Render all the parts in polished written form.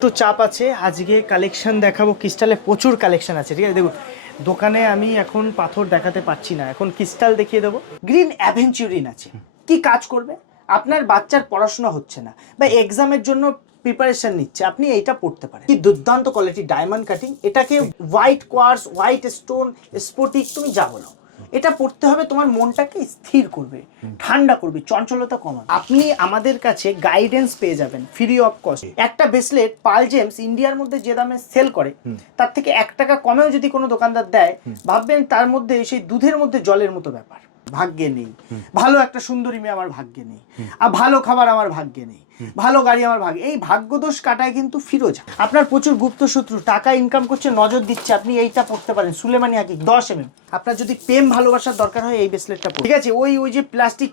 একটু চাপ আছে আজকে কালেকশন দেখাবো ক্রিস্টালে প্রচুর কালেকশন আছে ঠিক আছে দেখুন দোকানে আমি এখন পাথর দেখাতে পাচ্ছি না এখন ক্রিস্টাল দেখিয়ে দেবো গ্রিন অ্যাভেঞ্চুরিন আছে কি কাজ করবে আপনার বাচ্চার পড়াশোনা হচ্ছে না বা এক্সামের জন্য প্রিপারেশন নিচ্ছে আপনি এইটা পড়তে পারেন কি দুর্দান্ত কোয়ালিটি ডায়মন্ড কাটিং এটাকে হোয়াইট কোয়ার্স হোয়াইট স্টোন স্ফটিক তুমি যা বলো এটা পড়তে হবে তোমার মনটাকে স্থির করবে ঠান্ডা করবে চঞ্চলতা কমাবে আপনি আমাদের কাছে গাইডেন্স পেয়ে যাবেন ফ্রি অফ কস্ট একটা ব্রেসলেট পাল জেমস ইন্ডিয়ার মধ্যে যে দামে সেল করে তার থেকে 1 টাকা কমেও যদি কোনো দোকানদার দেয় ভাববেন তার মধ্যে সেই দুধের মধ্যে জলের মতো ব্যাপার ভাগ্যে নেই ভালো একটা সুন্দরী মেয়ে আমার ভাগ্যে নেই আর ভালো খাবার আমার ভাগ্যে নেই ভালো গাড়ি আমার ভাগ্যে এই ভাগ্যদোষ কাটায় কিন্তু ফিরোজা আপনার প্রচুর গুপ্ত শত্রু টাকা ইনকাম করছে নজর দিচ্ছে আপনি এইটা পড়তে পারেন সুলেমানি হাকিক 10 আপনার যদি প্রেম ভালোবাসার দরকার হয় এই ব্রেসলেটটা ঠিক আছে ওই যে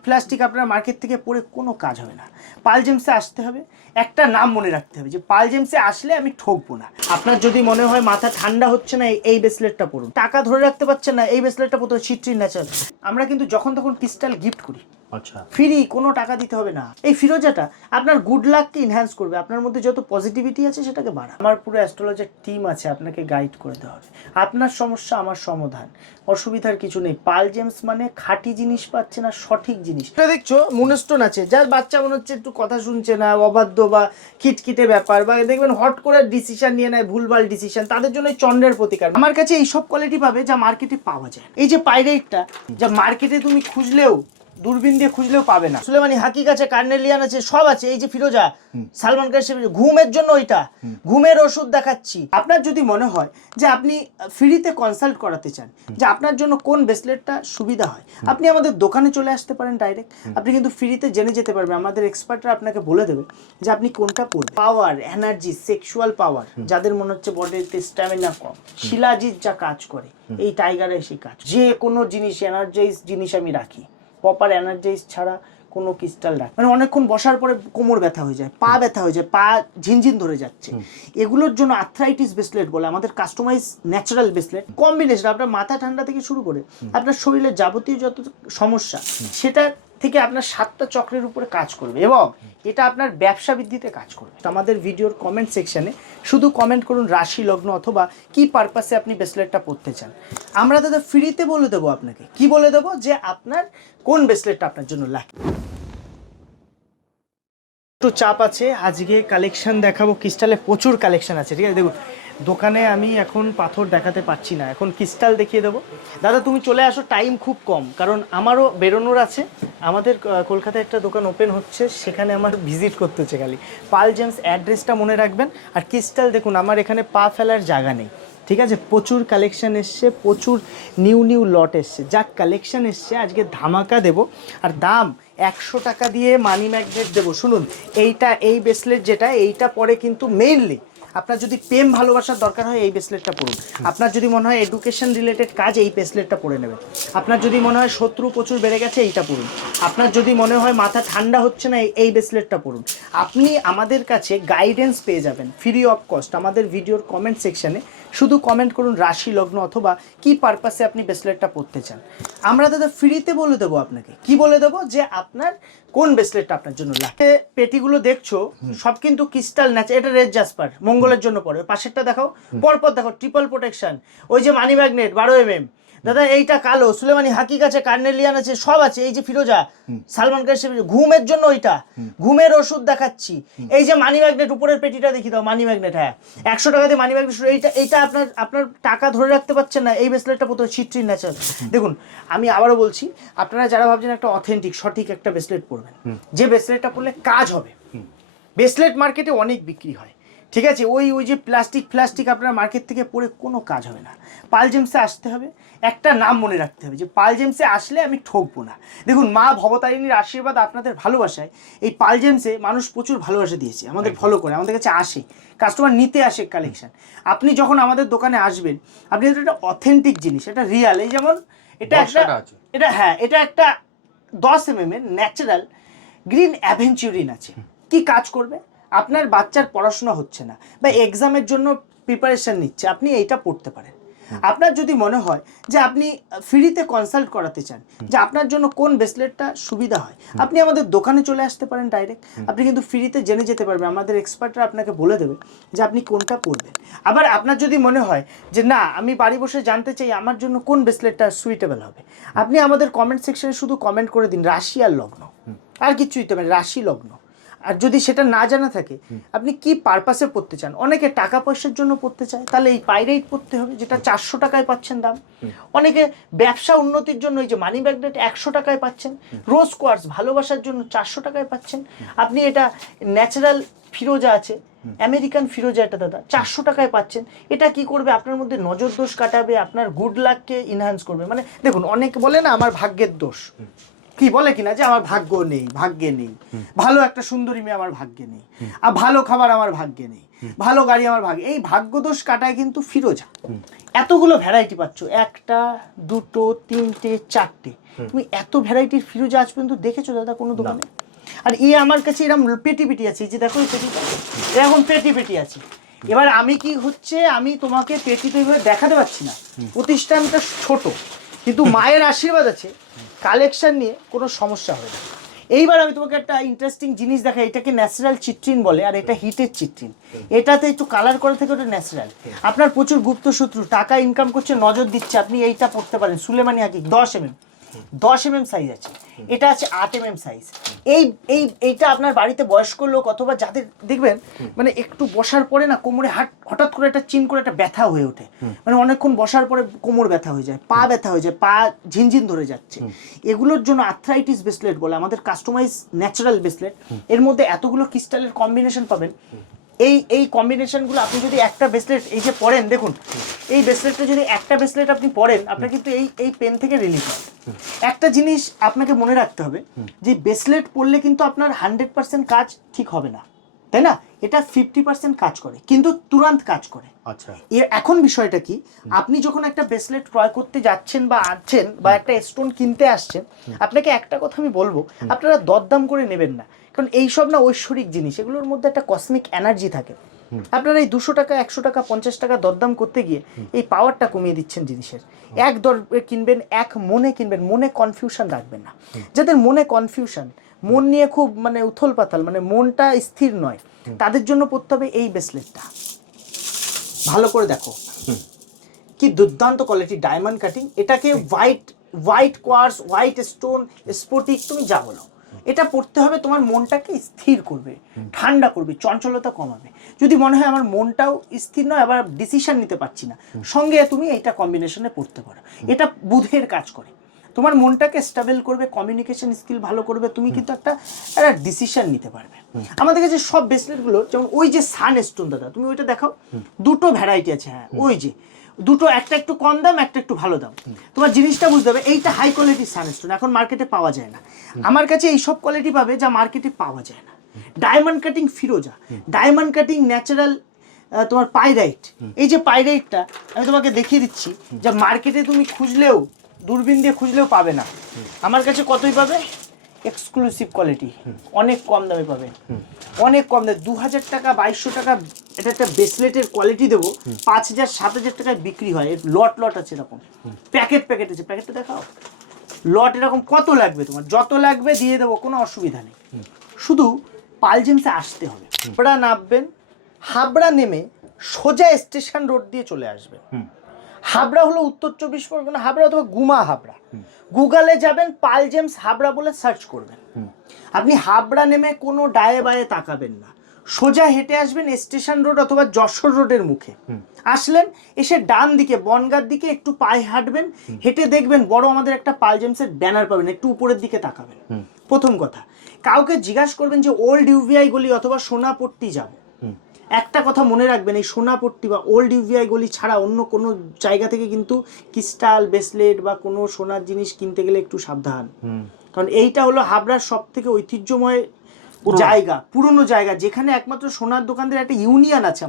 প্লাস্টিক আপনার মার্কেট থেকে পড়ে কোনো কাজ হবে না পাল জেমসে আসতে হবে একটা নাম মনে রাখতে হবে যে পাল জেমসে আসলে আমি ঠকবো না আপনার যদি মনে হয় মাথা ঠান্ডা হচ্ছে না এই ব্রেসলেটটা পড়ুন টাকা ধরে রাখতে পারছেন না এই ব্রেসলেটটা পড়তে হবে সিট্রি ন্যাচারাল আমরা কিন্তু যখন তখন ক্রিস্টাল গিফট করি আচ্ছা ফ্রি কোনো টাকা দিতে হবে না এই ফিরোজাটা আপনার গুড লাককে এনহ্যান্স করবে আপনার মধ্যে যত পজিটিভিটি আছে সেটাকে বাড়াবে আমার পুরো অ্যাস্ট্রোলজার টিম আছে আপনাকে গাইড করে দেওয়া হবে আপনার সমস্যা আমার সমাধান অসুবিধার কিছু নেই পাল জেমস মানে খাঁটি জিনিস পাচ্ছে না সঠিক জিনিস এটা দেখছো মুনস্টোন আছে যার বাচ্চা মনে হচ্ছে একটু কথা শুনছে না অবাধ্য বা খিটখিটে ব্যাপার বা দেখবেন হট করে ডিসিশন নিয়ে নেয় ভুলভাল ডিসিশন তাদের জন্য চন্দ্রের প্রতিকার আমার কাছে এইসব কোয়ালিটি পাবে যা মার্কেটে পাওয়া যায় এই যে পাইরেটটা যা মার্কেটে তুমি খুঁজলেও দূরবীন দিয়ে খুঁজলেও পাবে না সুলেমানি হাকিক আছে কার্নেলিয়ান আছে সব আছে এই যে ফিরোজা সালমান খানের ঘুমের জন্য ওইটা ঘুমের ওষুধ দেখাচ্ছি আপনার যদি মনে হয় যে আপনি ফ্রিতে কনসাল্ট করাতে চান যে আপনার জন্য কোন ব্রেসলেটটা সুবিধা হয় আপনি আমাদের দোকানে চলে আসতে পারেন ডাইরেক্ট আপনি কিন্তু ফ্রিতে জেনে যেতে পারবেন আমাদের এক্সপার্টরা আপনাকে বলে দেবে যে আপনি কোনটা পড়বেন পাওয়ার এনার্জি সেক্সুয়াল পাওয়ার যাদের মনে হচ্ছে বডিতে স্ট্যামিনা কম শিলাজিৎ যা কাজ করে এই টাইগারে সেই কাজ যে কোনো জিনিস এনার্জাইজ জিনিস আমি রাখি প্রপার এনার্জাইজ ছাড়া কোনো ক্রিস্টাল রাখ মানে অনেকক্ষণ বসার পরে কোমর ব্যথা হয়ে যায় পা ব্যথা হয়ে যায় পা ঝিনঝিন ধরে যাচ্ছে এগুলোর জন্য আর্থ্রাইটিস ব্রেসলেট বলে আমাদের কাস্টমাইজ ন্যাচারাল ব্রেসলেট কম্বিনেশন আপনার মাথা ঠান্ডা থেকে শুরু করে আপনার শরীরের যাবতীয় যত সমস্যা সেটা থেকে আপনার 7টা চক্রের উপরে কাজ করবে এবং এটা আপনার ব্যবসা বৃদ্ধিতে কাজ করবে আমাদের ভিডিওর কমেন্ট সেকশনে শুধু কমেন্ট করুন রাশি লগ্ন অথবা কি পারপাসে আপনি ব্রেসলেটটা পড়তে চান আমরা দাদা ফ্রিতে বলে দেবো আপনাকে কি বলে দেবো যে আপনার কোন ব্রেসলেটটা আপনার জন্য লাগে একটু চাপ আছে আজকে কালেকশন দেখাবো ক্রিস্টালে প্রচুর কালেকশন আছে ঠিক আছে দেখুন দোকানে আমি এখন পাথর দেখাতে পাচ্ছি না এখন ক্রিস্টাল দেখিয়ে দেবো দাদা তুমি চলে আসো টাইম খুব কম কারণ আমারও বেরোনোর আছে আমাদের কলকাতায় একটা দোকান ওপেন হচ্ছে সেখানে আমার ভিজিট করতে হচ্ছে খালি পাল জেমস অ্যাড্রেসটা মনে রাখবেন আর ক্রিস্টাল দেখুন আমার এখানে পা ফেলার জায়গা নেই ঠিক আছে প্রচুর কালেকশন এসছে প্রচুর নিউ লট এসছে যা কালেকশন এসছে আজকে ধামাকা দেবো আর দাম 100 টাকা দিয়ে মানি ম্যাগনেট দেবো শুনুন এই ব্রেসলেট যেটা এইটা পরে কিন্তু মেইনলি আপনার যদি প্রেম ভালোবাসার দরকার হয় এই ব্রেসলেটটা পড়ুন আপনার যদি মনে হয় এডুকেশন রিলেটেড কাজ এই ব্রেসলেটটা পরে নেবেন আপনার যদি মনে হয় শত্রু প্রচুর বেড়ে গেছে এইটা পড়ুন আপনার যদি মনে হয় মাথা ঠান্ডা হচ্ছে না এই ব্রেসলেটটা পড়ুন আপনি আমাদের কাছে গাইডেন্স পেয়ে যাবেন ফ্রি অফ কস্ট আমাদের ভিডিওর কমেন্ট সেকশনে শুধু কমেন্ট করুন রাশি লগ্ন অথবা কি পারপাসে আপনি ব্রেসলেটটা পড়তে চান আমরা দাদা ফ্রিতে বলে দেবো আপনাকে কি বলে দেবো যে আপনার কোন ব্রেসলেটটা আপনার জন্য লাগে পেটিগুলো দেখছো সব কিন্তু ক্রিস্টাল ন্যাচারাল এটা রেড জাসপার মঙ্গলের জন্য পড়ে পাশেরটা দেখাও পরপর দেখো ট্রিপল প্রোটেকশন ওই যে মানি ম্যাগনেট 12 দাদা এইটা কালো সুলেমানি হাকিক আছে কার্নেলিয়ান আছে সব আছে এই যে ফিরোজা সালমান খানের ঘুমের জন্য ওইটা ঘুমের ওষুধ দেখাচ্ছি এই যে মানি ম্যাগনেট উপরের পেটিটা দেখি দাও মানি ম্যাগনেট হ্যাঁ 100 টাকা দিয়ে মানি ম্যাগনেট এইটা আপনার টাকা ধরে রাখতে পারছেন না এই ব্রেসলেটটা প্রথমে সিট্রি ন্যাচারাল দেখুন আমি আবারও বলছি আপনারা যারা ভাবছেন একটা অথেন্টিক সঠিক একটা ব্রেসলেট পরবেন যে ব্রেসলেটটা পরলে কাজ হবে ব্রেসলেট মার্কেটে অনেক বিক্রি হয় ঠিক আছে ওই যে প্লাস্টিক আপনার মার্কেট থেকে পড়ে কোনো কাজ হবে না পাল জেমসে আসতে হবে একটা নাম মনে রাখতে হবে যে পাল জেমসে আসলে আমি ঠকবো না দেখুন মা ভবতারিণীর আশীর্বাদ আপনাদের ভালোবাসায় এই পাল জেমসে মানুষ প্রচুর ভালোবাসা দিয়েছে আমাদের ফলো করে আমাদের কাছে আসে কাস্টমার নিতে আসে কালেকশন আপনি যখন আমাদের দোকানে আসবেন আপনি একটা অথেন্টিক জিনিস এটা রিয়াল এই যেমন এটা একটা 10 এর ন্যাচারাল গ্রিন অ্যাভেঞ্চুরিন আছে কি কাজ করবে আপনার বাচ্চার পড়াশোনা হচ্ছে না বা এক্সামের জন্য প্রিপারেশন নিচ্ছে আপনি এইটা পড়তে পারেন আপনার যদি মনে হয় যে আপনি ফ্রিতে কনসাল্ট করাতে চান যে আপনার জন্য কোন ব্রেসলেটটা সুবিধা হয়, আপনি আমাদের দোকানে চলে আসতে পারেন ডাইরেক্ট। আপনি কিন্তু ফ্রিতে জেনে যেতে পারবেন, আমাদের এক্সপার্টরা আপনাকে বলে দেবে যে আপনি কোনটা পরবেন। আবার আপনার যদি মনে হয় যে না আমি বাড়ি বসে জানতে চাই আমার জন্য কোন ব্রেসলেটটা সুইটেবল হবে, আপনি আমাদের কমেন্ট সেকশনে শুধু কমেন্ট করে দিন রাশি আর লগ্ন, আর কিছু দিতে পারেন, রাশি লগ্ন। আর যদি সেটা না জানা থাকে আপনি কি পারপাসে পড়তে চান, অনেকে টাকা পয়সার জন্য পড়তে চায়, তাহলে এই পাইরেট পড়তে হবে যেটা 400 টাকায় পাচ্ছেন দাম। অনেকে ব্যবসা উন্নতির জন্য এই যে মানি ব্যাগনেট 100 টাকায় পাচ্ছেন, রোজ কোয়ার্টজ ভালোবাসার জন্য 400 টাকায় পাচ্ছেন। আপনি এটা ন্যাচারাল ফিরোজা আছে, আমেরিকান ফিরোজা, এটা দাদা 400 টাকায় পাচ্ছেন। এটা কি করবে, আপনার মধ্যে নজর দোষ কাটাবে, আপনার গুড লাককে ইনহ্যান্স করবে। মানে দেখুন অনেকে বলে না আমার ভাগ্যের দোষ, কি বলে কিনা যে আমার ভাগ্য নেই, ভাগ্যে নেই, ভালো একটা সুন্দরী মেয়ে আমার ভাগ্যে নেই, আর ভালো খাবার আমার ভাগ্যে নেই, ভালো গাড়ি আমার ভাগ্যে। এই ভাগ্যদোষ কাটায় কিন্তু ফিরোজা এতগুলো ভ্যারাইটি পাচ্ছ, একটা দুটো তিনটে চারটে, তুমি এত ভ্যারাইটির ফিরোজা আজ পর্যন্ত দেখেছো দাদা কোনো দোকানে? আর আমার কাছে এরকম পেটি পেটি আছে, যে দেখো এই পেটিটা এরকম পেটি পেটি আছে। এবার আমি কি হচ্ছে, আমি তোমাকে পেটি তো এইভাবে দেখাতে পারছি না, প্রতিষ্ঠানটা ছোট, কিন্তু মায়ের আশীর্বাদ আছে, কালেকশন নিয়ে কোনো সমস্যা হবে না। এইবার আমি তোমাকে একটা ইন্টারেস্টিং জিনিস দেখাই, এটাকে ন্যাচারাল চিট্রিন বলে, আর এটা হিটের চিট্রিন। এটাতে একটু কালার করা থেকে ওটা ন্যাচারাল। আপনার প্রচুর গুপ্ত শত্রু টাকা ইনকাম করছে, নজর দিচ্ছে, আপনি এইটা পড়তে পারেন, সুলেমানি আকিক 10 mm সাইজ আছে, এটা আছে 8 mm সাইজ। এইটা আপনার বাড়িতে বয়স্ক লোক অথবা যাদের দেখবেন মানে একটু বসার পরে না কোমরে হঠাৎ করে একটা চিন করে একটা ব্যথা হয়ে ওঠে, মানে অনেকক্ষণ বসার পরে কোমর ব্যথা হয়ে যায়, পা ব্যথা হয়ে যায়, পা ঝিনঝিন ধরে যাচ্ছে, এগুলোর জন্য আর্থ্রাইটিস ব্রেসলেট বলে আমাদের কাস্টমাইজ ন্যাচারাল ব্রেসলেট। এর মধ্যে এতগুলো ক্রিস্টালের কম্বিনেশন পাবেন। এই কম্বিনেশনগুলো আপনি যদি একটা ব্রেসলেট এই যে পরেন, দেখুন এই ব্রেসলেটটা যদি একটা ব্রেসলেট আপনি পরেন, আপনার কিন্তু এই পেন থেকে রিলিফ হয়। একটা জিনিস আপনাকে মনে রাখতে হবে যে ব্রেসলেট পরলে কিন্তু আপনার 100% কাজ ঠিক হবে না, তাই না? এটা 50% কাজ করে, কিন্তু তুরন্ত কাজ করে। আচ্ছা, এখন বিষয়টা কি, আপনি যখন একটা ব্রেসলেট ক্রয় করতে যাচ্ছেন বা আনছেন বা একটা স্টোন কিনতে আসছেন, আপনাকে একটা কথা আমি বলবো, আপনারা দরদাম করে নেবেন না, কারণ এইসব না ঐশ্বরিক জিনিস, এগুলোর মধ্যে একটা কসমিক এনার্জি থাকে। আপনারা এই 200 টাকা 100 টাকা 50 টাকা দরদাম করতে গিয়ে এই পাওয়ারটা কমিয়ে দিচ্ছেন জিনিসের। এক দরে কিনবেন, এক মনে কিনবেন, মনে কনফিউশন রাখবেন না। যাদের মনে কনফিউশন, মন নিয়ে খুব মানে উথল পাথাল, মানে মনটা স্থির নয়, তাদের জন্য পড়তে হবে এই ব্রেসলেটটা। ভালো করে দেখো কি দুর্দান্ত কোয়ালিটি ডায়মন্ড কাটিং, এটাকে হোয়াইট কোয়ার্টজ, হোয়াইট স্টোন, স্ফটিক, তুমি যা বলো, এটা পড়তে হবে, তোমার মনটাকে স্থির করবে, ঠান্ডা করবে, চঞ্চলতা কমাবে। যদি মনে হয় আমার মনটাও স্থির নয়, আবার ডিসিশন নিতে পারছি না, সঙ্গে তুমি এইটা কম্বিনেশনে পড়তে পারো। এটা বুধের কাজ করে, তোমার মনটাকে স্টেবল করবে, কমিউনিকেশন স্কিল ভালো করবে, তুমি কিন্তু একটা ডিসিশন নিতে পারবে। আমাদের কাছে সব ব্রেসলেটগুলো, যেমন ওই যে সান স্টোন দাদা, তুমি ওইটা দেখাও, দুটো ভ্যারাইটি আছে। হ্যাঁ ওই যে দুটো, একটা একটু কম দাম, একটা একটু ভালো দাম, তোমার জিনিসটা বুঝতে হবে। এইটা হাই কোয়ালিটির সানস্টোন, এখন মার্কেটে পাওয়া যায় না, আমার কাছে এই সব কোয়ালিটি পাবে যা মার্কেটে পাওয়া যায় না। ডায়মন্ড কাটিং ফিরোজা, ডায়মন্ড কাটিং ন্যাচারাল তোমার পাইরাইট, এই যে পাইরাইটটা আমি তোমাকে দেখিয়ে দিচ্ছি, যা মার্কেটে তুমি খুঁজলেও, দূরবীন দিয়ে খুঁজলেও পাবে না, আমার কাছে কতই পাবে, এক্সক্লুসিভ কোয়ালিটি, অনেক কম দামে পাবে, অনেক কম দামে। 2000 টাকা 2200 টাকা এটা একটা ব্রেসলেটের কোয়ালিটি দেবো, 5000 7000 টাকায় বিক্রি হয়। এর লট আছে এরকম, প্যাকেট আছে, প্যাকেটটা দেখাও, লট এরকম কত লাগবে, তোমার যত লাগবে দিয়ে দেবো, কোনো অসুবিধা নেই। শুধু পালজেমসে আসতে হবে, হাবড়া নামবেন, হাবড়া নেমে সোজা স্টেশন রোড দিয়ে চলে আসবেন। হাবড়া হলো উত্তর 24 পরগনা হাবড়া অথবা গুমা হাবড়া, গুগলে যাবেন পালজেমস হাবড়া বলে সার্চ করবেন। আপনি হাবড়া নেমে কোনো ডায়ে বায়ে তাকাবেন না, সোজা হেঁটে আসবেন স্টেশন রোড অথবা যশোর রোডের মুখে আসলেন, এসে ডান দিকে বনগার দিকে একটু পায়ে হাঁটবেন, হেঁটে দেখবেন বড় আমাদের একটা পালজেমসের ব্যানার পাবেন, একটু উপরের দিকে তাকাবেন। প্রথম কথা, কাউকে জিজ্ঞাসা করবেন যে ওল্ড ইউভিআই গলি অথবা সোনাপট্টি যাব, একটা কথা মনে রাখবেন, এই সোনাপট্টি বা ওল্ড ইউভিআই গলি ছাড়া অন্য কোনো জায়গা থেকে কিন্তু ক্রিস্টাল ব্রেসলেট বা কোনো সোনার জিনিস কিনতে গেলে একটু সাবধান, কারণ এইটা হলো হাবড়ার সব থেকে ঐতিহ্যময় জায়গা, পুরনো জায়গা, যেখানে একমাত্র সোনার দোকানদের একটা ইউনিয়ন আছে।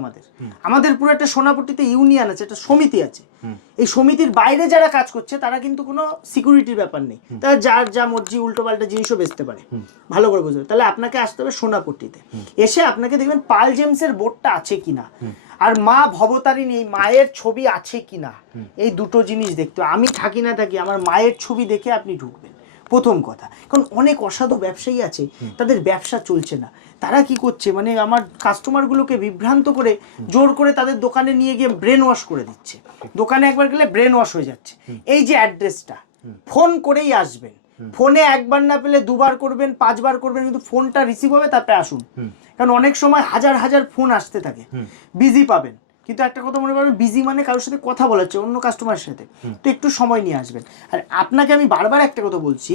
আমাদের পুরো একটা সোনাপট্টিতে ইউনিয়ন আছে, একটা সমিতি আছে। এই সমিতির বাইরে যারা কাজ করছে তারা কিন্তু কোনো সিকিউরিটির ব্যাপার নেই, তারা যার যা মর্জি উল্টো পাল্টা জিনিসও বেচতে পারে, ভালো করে বুঝবে। তাহলে আপনাকে আসতে হবে সোনাপট্টিতে, এসে আপনাকে দেখবেন পালজেমসের বোর্ডটা আছে কিনা, আর মা ভবতারিণী, এই মায়ের ছবি আছে কিনা এই দুটো জিনিস দেখতে হবে। আমি থাকি না থাকি আমার মায়ের ছবি দেখে আপনি ঢুকবেন, প্রথম কথা। কারণ অনেক অসাধু ব্যবসায়ী আছে, তাদের ব্যবসা চলছে না, তারা কি করছে মানে আমার কাস্টমারগুলোকে বিভ্রান্ত করে জোর করে তাদের দোকানে নিয়ে গিয়ে ব্রেন ওয়াশ করে দিচ্ছে। দোকানে একবার গেলে ব্রেন ওয়াশ হয়ে যাচ্ছে। এই যে অ্যাড্রেসটা, ফোন করেই আসবেন, ফোনে একবার না পেলে দুবার করবেন, 5 বার করবেন, কিন্তু ফোনটা রিসিভ হবে তারপরে আসুন। কারণ অনেক সময় হাজার হাজার ফোন আসতে থাকে, বিজি পাবেন, কিন্তু একটা কথা মনে করবেন, বিজি মানে কারোর সাথে কথা বলাচ্ছে অন্য কাস্টমারের সাথে, তো একটু সময় নিয়ে আসবেন। আর আপনাকে আমি বারবার একটা কথা বলছি,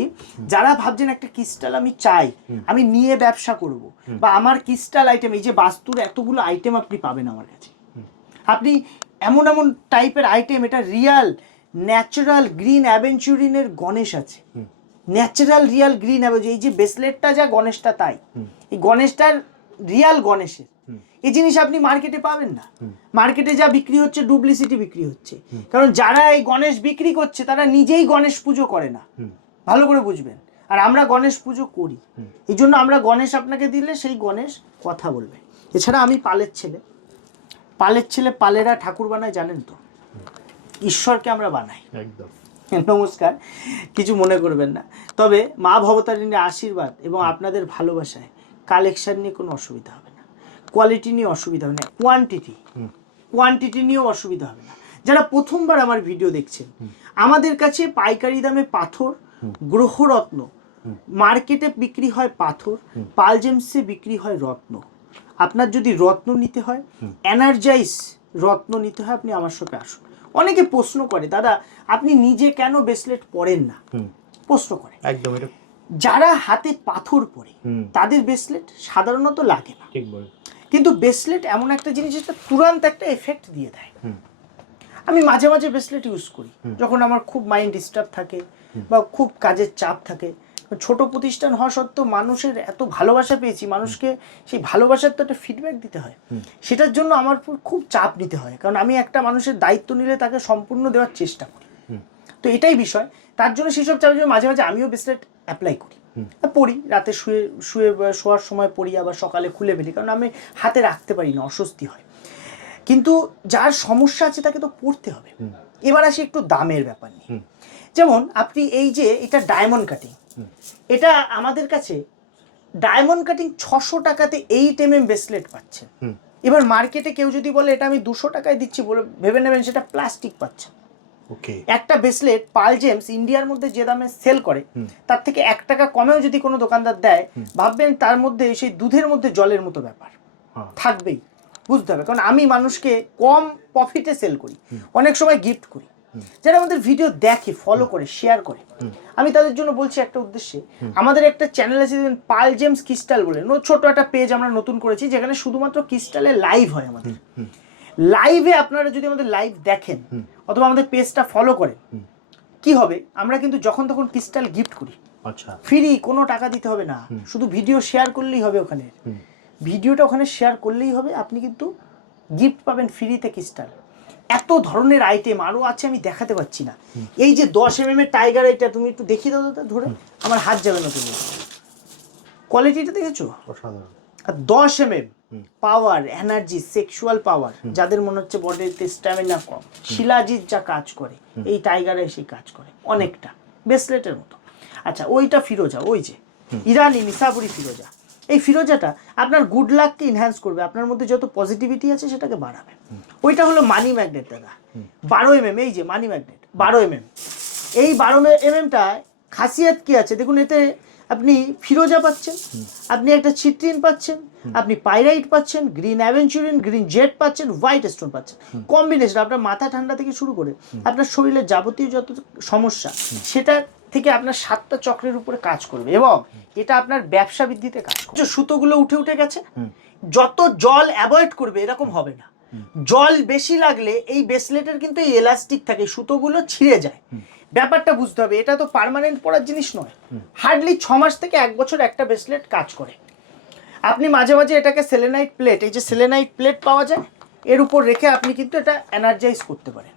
যারা ভাবছেন একটা ক্রিস্টাল আমি চাই, আমি নিয়ে ব্যবসা করব, বা আমার ক্রিস্টাল আইটেম, এই যে বাস্তুর এতগুলো আইটেম আপনি পাবেন আমার কাছে, আপনি এমন এমন টাইপের আইটেম, এটা রিয়াল ন্যাচারাল গ্রিন অ্যাভেঞ্চুরিনের গণেশ আছে, ন্যাচারাল রিয়াল গ্রিন অ্যাভেঞ্চুরি। এই যে ব্রেসলেটটা যা, গণেশটা তাই, এই গণেশটার রিয়াল গণেশের এই জিনিস আপনি মার্কেটে পাবেন না। মার্কেটে যা বিক্রি হচ্ছে ডুপ্লিসিটি বিক্রি হচ্ছে, কারণ যারা এই গণেশ বিক্রি করছে তারা নিজেই গণেশ পুজো করে না, ভালো করে বুঝবেন। আর আমরা গণেশ পুজো করি, এই জন্য আমরা গণেশ আপনাকে দিলে সেই গণেশ কথা বলবে। এছাড়া আমি পালের ছেলে, পালের ছেলে পালেরা ঠাকুর বানায় জানেন তো, ঈশ্বরকে আমরা বানাই। একদম নমস্কার, কিছু মনে করবেন না। তবে মা ভবতারিণীর আশীর্বাদ এবং আপনাদের ভালোবাসায় কালেকশন নিয়ে কোনো অসুবিধা হবে না, কোয়ালিটি নিয়ে অসুবিধা হবে না, কোয়ান্টিটি নিয়েও অসুবিধা হবে না। যারা প্রথমবার আমার ভিডিও দেখছেন, আমাদের কাছে পাইকারি দামে পাথর, গ্রহরত্ন, মার্কেটে বিক্রি হয় পাথর, পাল জেমসে বিক্রি হয় রত্ন। আপনার যদি রত্ন নিতে হয়, এনার্জাইজ রত্ন নিতে হয়, আপনি আমার সাথে আসুন। অনেকে প্রশ্ন করে, দাদা আপনি নিজে কেন ব্রেসলেট পরেন না, প্রশ্ন করে। একদম, যারা হাতে পাথর পরে তাদের ব্রেসলেট সাধারণত লাগে না, কিন্তু ব্রেসলেট এমন একটা জিনিস যেটা তুরন্ত একটা এফেক্ট দিয়ে দেয়। আমি মাঝে মাঝে ব্রেসলেট ইউজ করি যখন আমার খুব মাইন্ড ডিস্টার্ব থাকে বা খুব কাজের চাপ থাকে। ছোট প্রতিষ্ঠান হওয়া সত্ত্বেও মানুষের এত ভালোবাসা পেয়েছি, মানুষকে সেই ভালোবাসার তো একটা ফিডব্যাক দিতে হয়, সেটার জন্য আমার খুব চাপ নিতে হয়, কারণ আমি একটা মানুষের দায়িত্ব নিলে তাকে সম্পূর্ণ দেওয়ার চেষ্টা করি। তো এটাই বিষয়, তার জন্য সেসব চাপের জন্য মাঝে মাঝে আমিও ব্রেসলেট অ্যাপ্লাই করি, পরি, রাতে শোয়ার সময় পরি, আবার সকালে খুলে ফেলি, কারণ আমি হাতে রাখতে পারি না, অস্বস্তি হয়। কিন্তু যার সমস্যা আছে তাকে তো পড়তে হবে। এবার আসি একটু দামের ব্যাপার নিয়ে। যেমন আপনি এই যে এটা ডায়মন্ড কাটিং, এটা আমাদের কাছে ডায়মন্ড কাটিং 600 টাকাতে 8 mm ব্রেসলেট পাচ্ছেন। এবার মার্কেটে কেউ যদি বলে এটা আমি 200 টাকায় দিচ্ছি, বলে ভেবে নেবেন সেটা প্লাস্টিক পাচ্ছেন। একটা ব্রেসলেট পাল জেমস ইন্ডিয়ার মধ্যে যে দামে সেল করে তার থেকে 1 টাকা কমেও যদি কোনো দোকানদার দেয়, ভাববেন তার মধ্যে সেই দুধের মধ্যে জলের মতো ব্যাপার থাকবেই, বুঝতে হবে। কারণ আমি মানুষকে কম প্রফিটে সেল করি, অনেক সময় গিফট করি। যারা আমাদের ভিডিও দেখে, ফলো করে, শেয়ার করে, আমি তাদের জন্য বলছি একটা উদ্দেশ্যে, আমাদের একটা চ্যানেল আছে পাল জেমস ক্রিস্টাল বলে, ছোট একটা পেজ আমরা নতুন করেছি, যেখানে শুধুমাত্র ক্রিস্টালের লাইভ হয়। আমাদের লাইভে আপনারা যদি আমাদের লাইভ দেখেন অথবা আমাদের পেজটা ফলো করেন, কি হবে, আমরা কিন্তু যখন তখন ক্রিস্টাল গিফট করি, ফ্রি, কোনো টাকা দিতে হবে না, শুধু ভিডিও শেয়ার করলেই হবে। ওখানে ভিডিওটা ওখানে শেয়ার করলেই হবে, আপনি কিন্তু গিফট পাবেন ফ্রিতে ক্রিস্টাল। এত ধরনের আইটেম আরও আছে, আমি দেখাতে পাচ্ছি না। এই যে 10 mm এর টাইগার, এটা তুমি একটু দেখিয়ে দাও দাদা, ধরে আমার হাত যাবে না, তুমি কোয়ালিটিটা দেখেছো, আর 10 mm পাওয়ার, এনার্জি, সেক্সুয়াল পাওয়ার, যাদের মনে হচ্ছে বডিতে স্ট্যামিনা কম, শিলাজিৎ যা কাজ করে এই টাইগারে সেই কাজ করে অনেকটা ব্রেসলেটের মতো। আচ্ছা, ওইটা ফিরোজা, ওই যে ইরানি নিসাবুরি ফিরোজা, এই ফিরোজাটা আপনার গুড লাককে ইনহ্যান্স করবে, আপনার মধ্যে যত পজিটিভিটি আছে সেটাকে বাড়াবে। ওইটা হলো মানি ম্যাগনেট দাদা, 12 mm, এই যে মানি ম্যাগনেট 12 mm। এই 12 mm-টা খাসিয়াত কি আছে দেখুন, এতে আপনি ফিরোজা পাচ্ছেন, আপনি একটা চিট্রিন পাচ্ছেন, আপনি পাইরাইট পাচ্ছেন, গ্রিন অ্যাভেঞ্চুরিন, গ্রিন জেড পাচ্ছেন, হোয়াইট স্টোন পাচ্ছেন। কম্বিনেশন আপনার মাথা ঠান্ডা থেকে শুরু করে আপনার শরীরের যাবতীয় যত সমস্যা, সেটা থেকে আপনার 7টা চক্রের উপরে কাজ করবে, এবং এটা আপনার ব্যবসা বৃদ্ধিতে কাজ করবে। সুতোগুলো উঠে উঠে গেছে, যত জল অ্যাভয়েড করবে এরকম হবে না। জল বেশি লাগলে এই ব্রেসলেটের কিন্তু এই এলাস্টিক থাকে, সুতোগুলো ছিঁড়ে যায়। ব্যাপারটা বুঝতে হবে, এটা তো পার্মানেন্ট পরার জিনিস নয়, হার্ডলি 6 মাস থেকে 1 বছর একটা ব্রেসলেট কাজ করে। আপনি মাঝে মাঝে এটাকে সেলেনাইট প্লেট, এই যে সেলেনাইট প্লেট পাওয়া যায়, এর উপর রেখে আপনি কিন্তু এটা এনার্জাইজ করতে পারেন,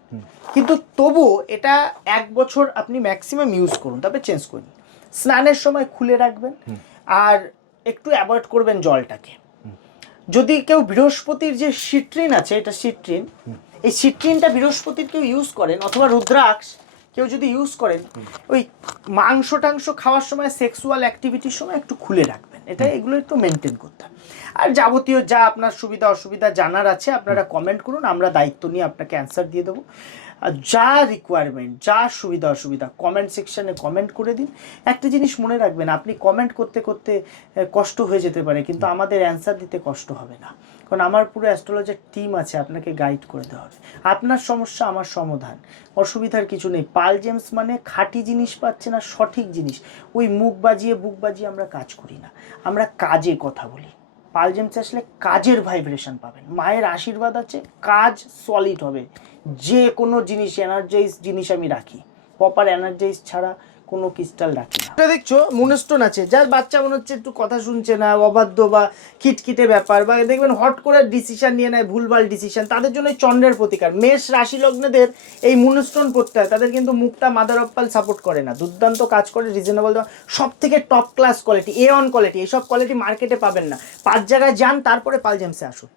কিন্তু তবুও এটা 1 বছর আপনি ম্যাক্সিমাম ইউজ করুন, তারপরে চেঞ্জ করুন। স্নানের সময় খুলে রাখবেন, আর একটু অ্যাভয়েড করবেন জলটাকে। যদি কেউ বৃহস্পতির যে সিট্রিন আছে, এটা সিট্রিন, এই সিট্রিনটা বৃহস্পতির কেউ ইউজ করেন অথবা রুদ্রাক্ষ কেউ যদি ইউজ করেন, ওই মাংস টাংস খাওয়ার সময় সেক্সুয়াল অ্যাক্টিভিটির সময় একটু খুলে রাখবেন, এটা এগুলো একটু মেনটেন করতে হবে। আর যাবতীয় যা আপনার সুবিধা অসুবিধা জানার আছে আপনারা কমেন্ট করুন, আমরা দায়িত্ব নিয়ে আপনাকে অ্যান্সার দিয়ে দেবো। আর যা রিকোয়ারমেন্ট, যা সুবিধা অসুবিধা কমেন্ট সেকশানে কমেন্ট করে দিন। একটা জিনিস মনে রাখবেন, আপনি কমেন্ট করতে করতে কষ্ট হয়ে যেতে পারে, কিন্তু আমাদের অ্যান্সার দিতে কষ্ট হবে না, কারণ আমার পুরো অ্যাস্ট্রোলজার টিম আছে, আপনাকে গাইড করে দেওয়া হবে। আপনার সমস্যা আমার সমাধান, অসুবিধার কিছু নেই। পাল জেমস মানে খাঁটি জিনিস পাচ্ছে না, সঠিক জিনিস। ওই মুখ বাজিয়ে বুক বাজিয়ে আমরা কাজ করি না, আমরা কাজে কথা বলি। পাল জেমসে আসলে কাজের ভাইব্রেশন পাবেন, মায়ের আশীর্বাদ আছে, কাজ সলিড হবে। যে কোনো জিনিস এনার্জাইজ জিনিস আমি রাখি, প্রপার এনার্জাইজ ছাড়া কোনো ক্রিস্টাল রাখি না। এটা দেখছো মুনস্টোন আছে, যার বাচ্চা মনে হচ্ছে একটু কথা শুনছে না, অবাধ্য বা খিটখিটে ব্যাপার, বা দেখবেন হট করে ডিসিশন নিয়ে নেয়, ভুলভাল ডিসিশন, তাদের জন্য চন্দ্রের প্রতিকার। মেষ রাশি লগ্নেদের এই মুনস্টোন পড়তে হয়, তাদের কিন্তু মুখটা মাদার অফ পাল সাপোর্ট করে না, দুর্দান্ত কাজ করে, রিজনেবল, সব থেকে top class quality, A1 quality. এইসব কোয়ালিটি মার্কেটে পাবেন না, 5 জায়গায় যান তারপরে পাল জেমসে আসুন।